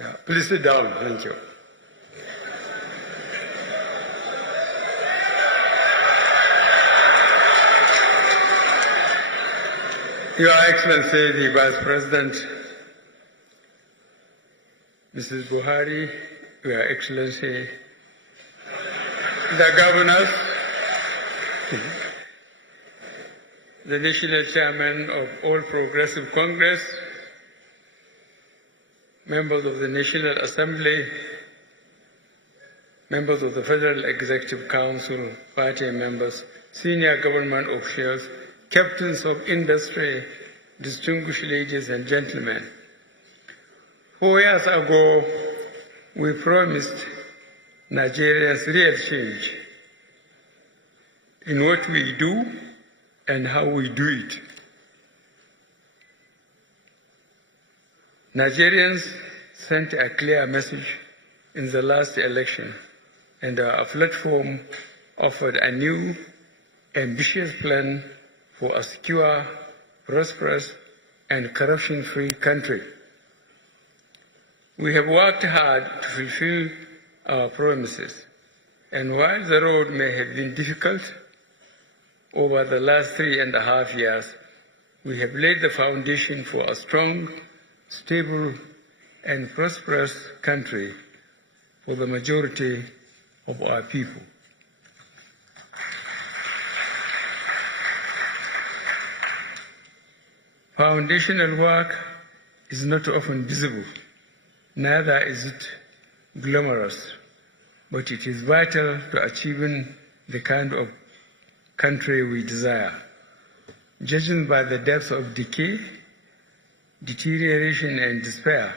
Yeah, please sit down. Thank you. Your Excellency, the Vice President, Mrs. Buhari, Your Excellency, the governors, the National Chairman of All Progressive Congress, members of the National Assembly, members of the Federal Executive Council, party members, senior government officials, captains of industry, distinguished ladies and gentlemen. 4 years ago, we promised Nigerians real change in what we do and how we do it. Nigerians sent a clear message in the last election, and our platform offered a new, ambitious plan for a secure, prosperous, and corruption-free country. We have worked hard to fulfill our promises, and while the road may have been difficult, over the last 3.5 years, we have laid the foundation for a strong, stable, and prosperous country for the majority of our people. Foundational work is not often visible, neither is it glamorous, but it is vital to achieving the kind of country we desire. Judging by the depth of decay, deterioration, and despair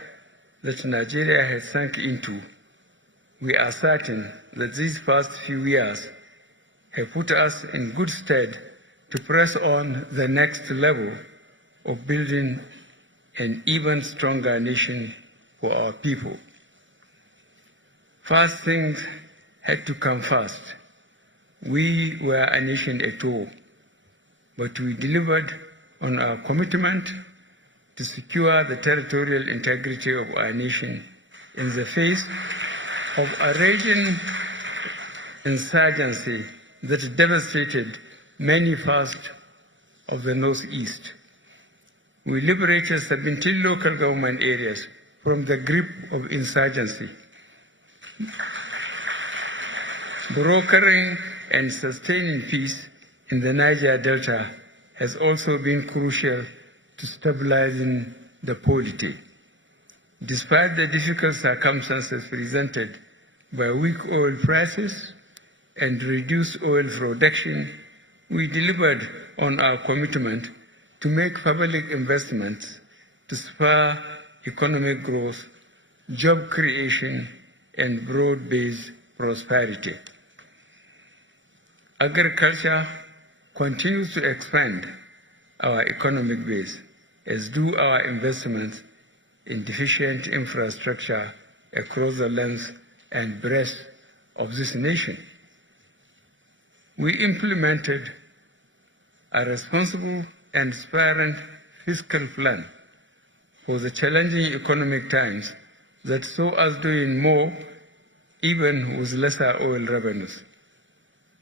that Nigeria has sunk into, we are certain that these past few years have put us in good stead to press on the next level of building an even stronger nation for our people. First things had to come first. We were a nation at war, but we delivered on our commitment to secure the territorial integrity of our nation in the face of a raging insurgency that devastated many parts of the Northeast. We liberated 17 local government areas from the grip of insurgency. Brokering and sustaining peace in the Niger Delta has also been crucial to stabilizing the polity. Despite the difficult circumstances presented by weak oil prices and reduced oil production, we delivered on our commitment to make public investments to spur economic growth, job creation, and broad-based prosperity. Agriculture continues to expand our economic base, as do our investments in deficient infrastructure across the length and breadth of this nation. We implemented a responsible and transparent fiscal plan for the challenging economic times that saw us doing more even with lesser oil revenues.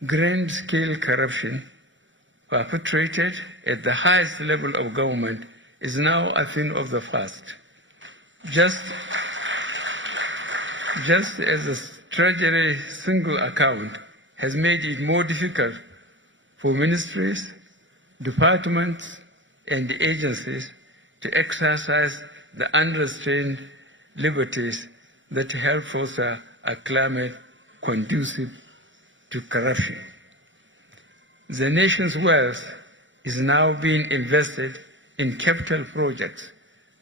Grand-scale corruption perpetrated at the highest level of government is now a thing of the past. Just as the Treasury single account has made it more difficult for ministries, departments, and agencies to exercise the unrestrained liberties that help foster a climate conducive to corruption. The nation's wealth is now being invested in capital projects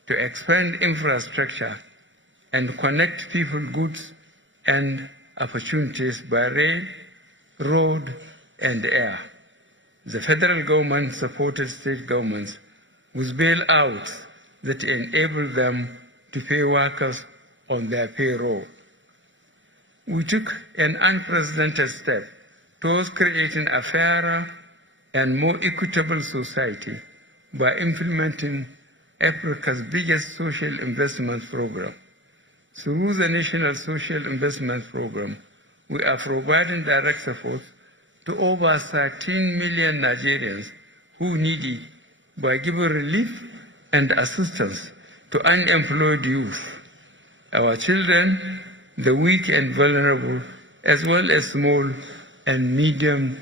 to expand infrastructure and connect people, goods, and opportunities by rail, road, and air. The federal government supported state governments with bailouts that enable them to pay workers on their payroll. We took an unprecedented step towards creating a fairer and more equitable society by implementing Africa's biggest social investment program, Through the National Social Investment Program, we are providing direct support to over 13 million Nigerians who need it by giving relief and assistance to unemployed youth, our children, the weak and vulnerable, as well as small and medium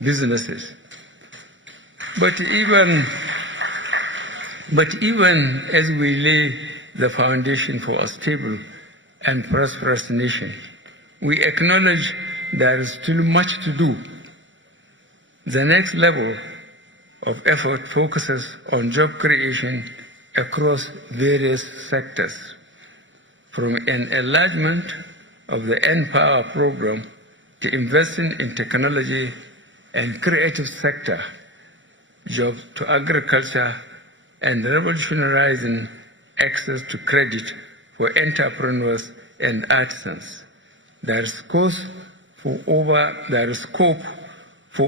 businesses. But even as we lay the foundation for a stable and prosperous nation, we acknowledge there is still much to do. The next level of effort focuses on job creation across various sectors, from an enlargement of the N-Power program to investing in technology and creative sector jobs to agriculture and revolutionizing access to credit for entrepreneurs and artisans. There is scope for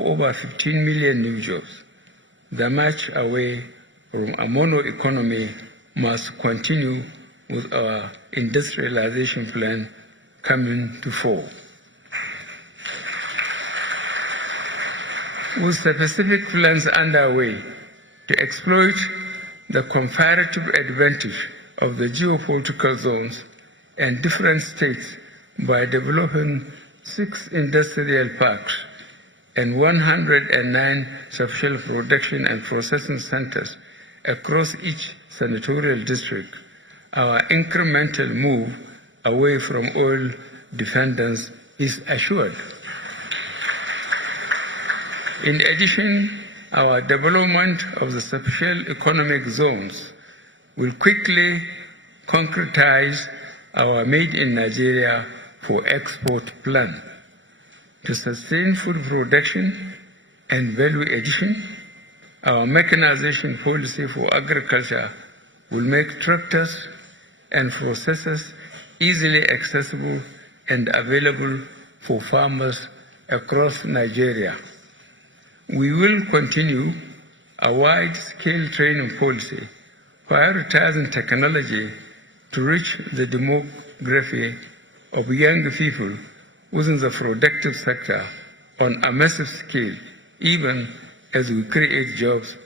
over 15 million new jobs. The march away from a mono economy must continue with our industrialization plan coming to fore. With specific plans underway to exploit the comparative advantage of the geopolitical zones and different states by developing 6 industrial parks and 109 subshell production and processing centers across each senatorial district, our incremental move away from oil dependence is assured. In addition, our development of the subshell economic zones will quickly concretize our Made in Nigeria for Export plan. To sustain food production and value addition, our mechanization policy for agriculture will make tractors and processors easily accessible and available for farmers across Nigeria. We will continue a wide-scale training policy, prioritizing technology to reach the demography of young people within the productive sector on a massive scale, even as we create jobs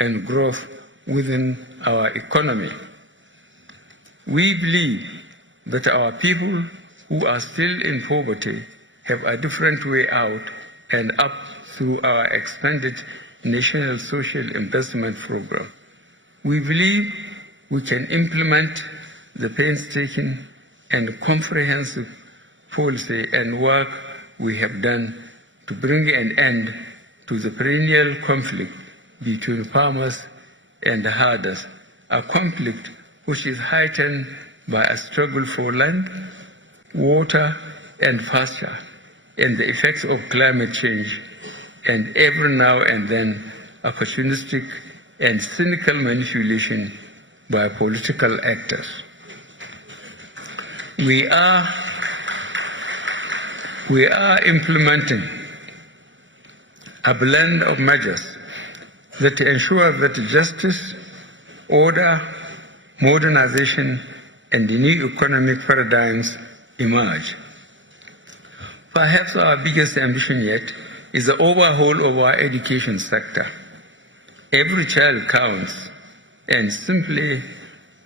and growth within our economy. We believe that our people who are still in poverty have a different way out and up through our expanded National Social Investment Program. We believe we can implement the painstaking and comprehensive policy and work we have done to bring an end to the perennial conflict between farmers and herders, a conflict which is heightened by a struggle for land, water, and pasture, and the effects of climate change, and every now and then opportunistic and cynical manipulation by political actors. We are implementing a blend of measures that ensure that justice, order, modernization, and the new economic paradigms emerge. Perhaps our biggest ambition yet is the overhaul of our education sector. Every child counts, and simply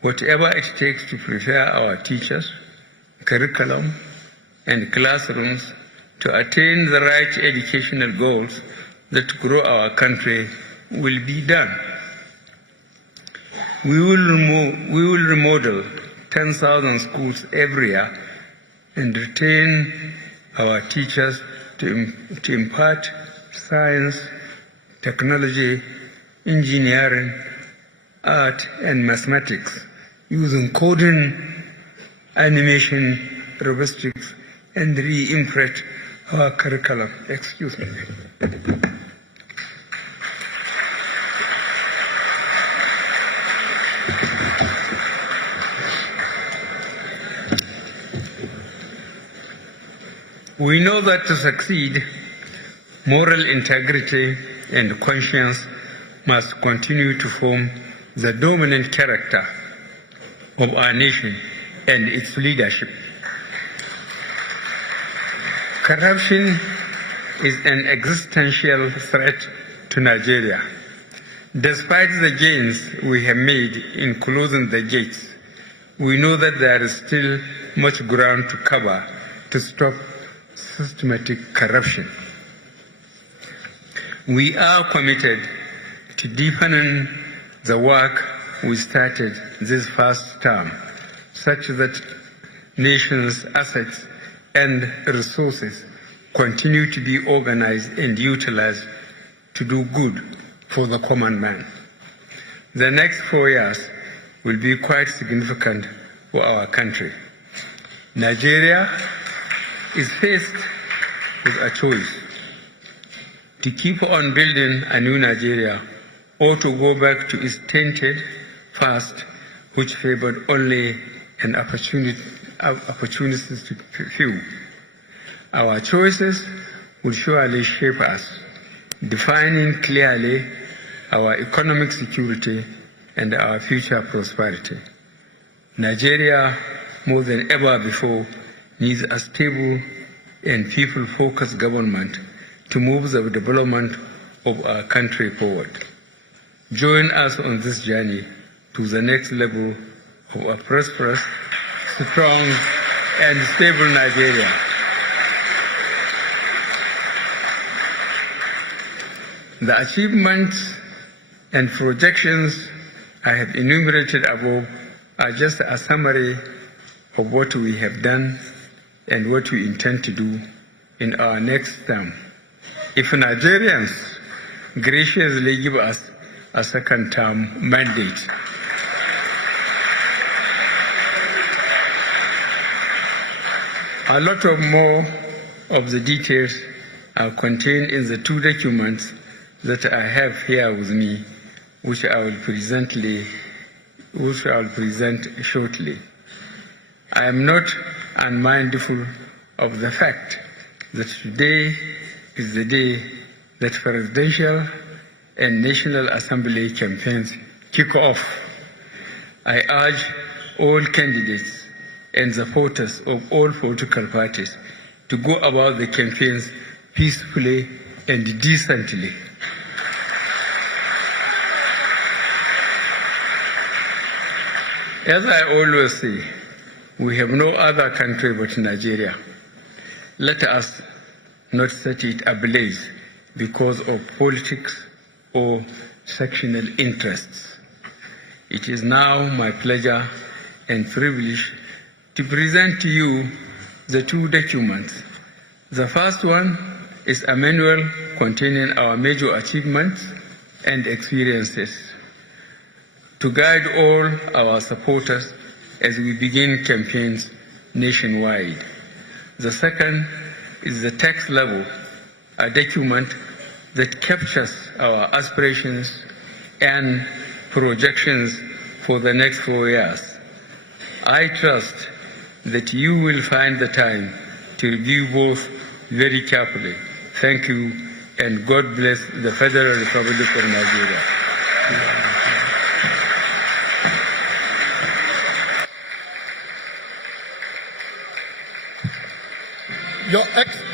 whatever it takes to prepare our teachers, curriculum, and classrooms to attain the right educational goals that grow our country will be done. We will remodel 10,000 schools every year and retain our teachers to impart science, technology, engineering, art, and mathematics using coding, animation, robotics, and re-imprint our curriculum. Excuse me. We know that to succeed, moral integrity and conscience must continue to form the dominant character of our nation and its leadership. Corruption is an existential threat to Nigeria. Despite the gains we have made in closing the gates, we know that there is still much ground to cover to stop systematic corruption. We are committed to deepening the work we started this first term, such that nations' assets and resources continue to be organized and utilized to do good for the common man. The next 4 years will be quite significant for our country. Nigeria is faced with a choice: to keep on building a new Nigeria or to go back to its tainted past, which favored only an opportunities to few. Our choices will surely shape us, defining clearly our economic security and our future prosperity. Nigeria, more than ever before, needs a stable and people-focused government to move the development of our country forward. Join us on this journey to the next level of a prosperous, strong, and stable Nigeria. The achievements and projections I have enumerated above are just a summary of what we have done and what we intend to do in our next term. If Nigerians graciously give us a second term mandate, a lot of more of the details are contained in the 2 documents that I have here with me, which I will present shortly. I am not unmindful of the fact that today is the day that presidential and National Assembly campaigns kick off. I urge all candidates and supporters of all political parties to go about the campaigns peacefully and decently. As I always say, we have no other country but Nigeria. Let us not set it ablaze because of politics or sectional interests. It is now my pleasure and privilege to present to you the 2 documents. The first one is a manual containing our major achievements and experiences to guide all our supporters as we begin campaigns nationwide. The second is the text level, a document that captures our aspirations and projections for the next 4 years. I trust that you will find the time to review both very carefully. Thank you, and God bless the Federal Republic of Nigeria. Your Excellency.